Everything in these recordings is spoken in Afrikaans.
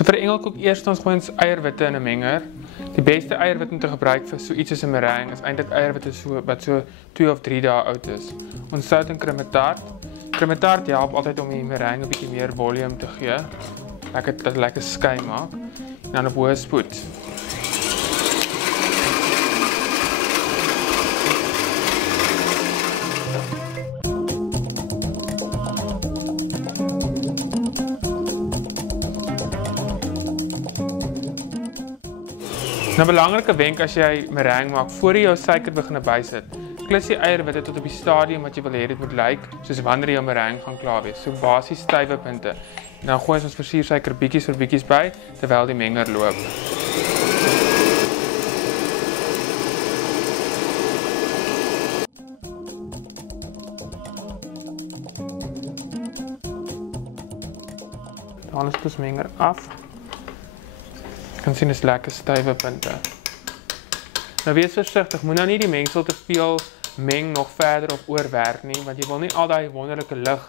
So vir die engelkoek eers ons gooi ons eierwitte in 'n menger. Die beste eiерwit om te gebruik vir so iets soos 'n meringue is eintlik eiерwitte wat so 2 of 3 dae oud is. Ons sout en kremmetart. Kremmetart help altyd om die meringue 'n bietjie meer volume te gee. Dat lekker skei maak. En dan op hoë spoed. Nou 'n belangrike wenk as jy meringue maak, voor jy jou suiker begin bysit, klus die eierwitte tot op die stadium wat jy wil hê dit moet lyk, soos wanneer jou meringue gaan klaar wees. So basies stywe punte. En dan gooi ons versiersuiker bietjies vir bietjies by terwyl die menger loop. Dan is ons menger af. Jy kan sien is lekker stywe punte. Nou wees versigtig, moet nou nie die mengsel te veel meng nog verder of oorwerk nie, want jy wil nie al daai wonderlike lig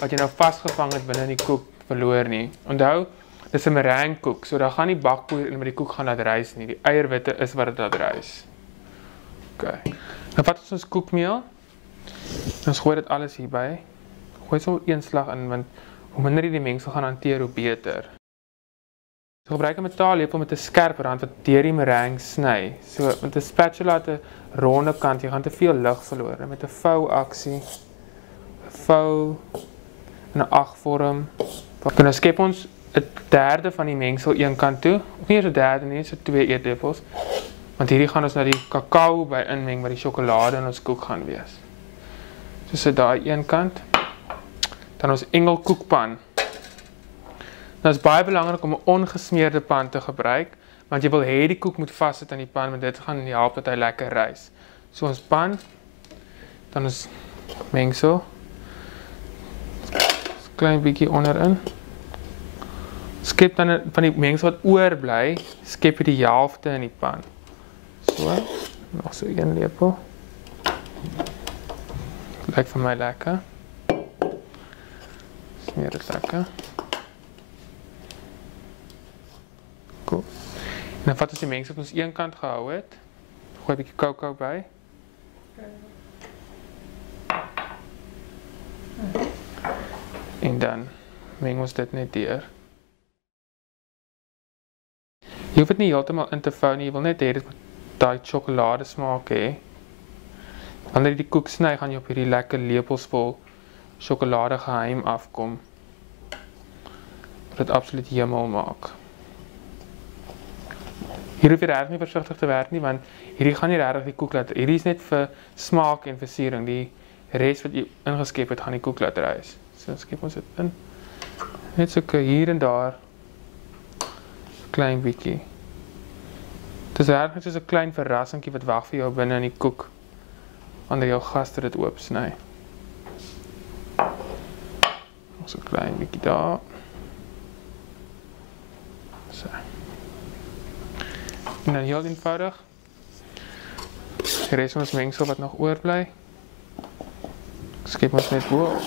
wat jy nou vasgevang het binne in die koek verloor nie. Onthou, dis 'n meringue koek, so daar gaan nie bakpoeier in met die koek gaan laat rys nie. Die eierwitte is wat dit laat rys. OK. Nou vat ons koekmeel. Ons gooi dit alles hierby. Gooi so een slag in, want hoe minder jy die mengsel gaan hanteer, hoe beter. So gebruik 'n metaallepel met 'n skerp rand wat deur die meringue sny. So met 'n spatula het 'n ronde kant, jy gaan te veel lig verloor. En met 'n vou aksie, 'n vou in 'n 8-vorm. Dan skep ons 'n derde van die mengsel een kant toe. Of nie eens 'n derde nie, so 2 eetlepels. Want hierdie gaan ons nou die kakao by inmeng wat die sjokolade in ons koek gaan wees. So sit daai een kant. Dan ons engelkoekpan. Nou is baie belangrik om 'n ongesmeerde pan te gebruik, want jy wil hê die koek moet vassit aan die pan, want dit gaan help dat hy lekker rys. So ons pan, dan ons mengsel, klein bietjie onderin. Skep dan van die mengsel wat oorbly, skep jy die helfte in die pan. So, nog so 1 lepel. Lyk vir my lekker. Smeer dit lekker. Cool. En dan vat ons die mengsel wat ons een kant gehou het. Gooi 'n bietjie kakao by. En dan meng ons dit net deur. Jy hoef dit nie heeltemal in te vou nie, jy wil net hê dit moet daai sjokolade smaak hê. Wanneer jy die koek sny, gaan jy op hierdie lekker lepels vol sjokolade geheim afkom. Wat dit absoluut hemel maak. Hier hoef jy regtig nie versigtig te werk nie, want hierdie gaan nie regtig die koek laat. Hierdie is net vir smaak en versiering. Die res wat jy ingeskep het, gaan die koek laat rys. So skep ons dit in. Net so hier en daar. Klein bietjie. Dit is regtig soos 'n klein verrassingkie wat wag vir jou binne in die koek wanneer jou gaste dit oopsny. Nog so 'n klein bietjie daar. So. En dan heel eenvoudig. Die res van ons mengsel wat nog oorbly, skep ons net bo.